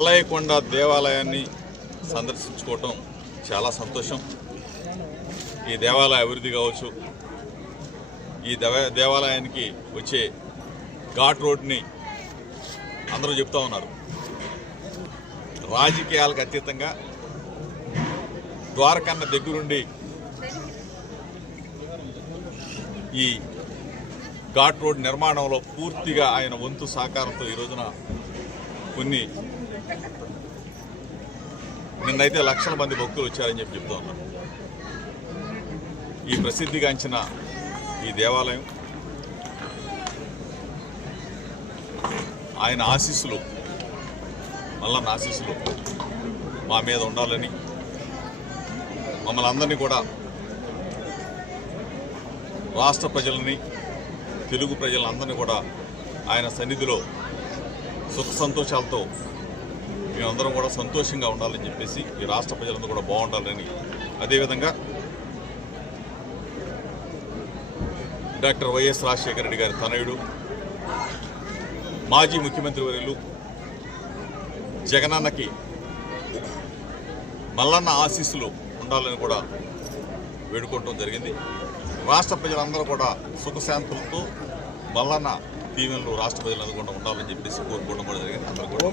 సోదరన్నా దేవాలయాన్ని సందర్శించుకోవటం చాలా సంతోషం. ఈ దేవాలయ అభివృద్ధి కావచ్చు ఈ దేవ దేవాలయానికి వచ్చే ఘాట్ రోడ్ని అందరూ చెప్తా ఉన్నారు. రాజకీయాలకు అతీతంగా ద్వారకన్న దగ్గరుండి ఈ ఘాట్ రోడ్ నిర్మాణంలో పూర్తిగా ఆయన వంతు సహకారంతో ఈ రోజున కొన్ని నిన్నైతే లక్షల మంది భక్తులు వచ్చారని చెప్పి చెప్తా ఉన్నారు ఈ ప్రసిద్ధిగాంచిన ఈ దేవాలయం ఆయన ఆశీస్సులు మళ్ళా ఆశీస్సులు మా మీద ఉండాలని మమ్మల్ని అందరినీ కూడా రాష్ట్ర ప్రజలని తెలుగు ప్రజలందరినీ కూడా ఆయన సన్నిధిలో సుఖ సంతోషాలతో మేమందరం కూడా సంతోషంగా ఉండాలని చెప్పేసి ఈ రాష్ట్ర ప్రజలందరూ కూడా బాగుండాలని అదేవిధంగా డాక్టర్ వైఎస్ రాజశేఖర రెడ్డి గారి తనయుడు మాజీ ముఖ్యమంత్రి వర్యులు జగనన్నకి మల్లన్న ఆశీస్సులు ఉండాలని కూడా వేడుకోవటం జరిగింది. రాష్ట్ర ప్రజలందరూ కూడా సుఖశాంతులతో మల్లన్న దీవెనలు రాష్ట్ర ప్రజలందరూ కూడా ఉండాలని చెప్పేసి కోరుకోవడం కూడా జరిగింది. అందరూ కూడా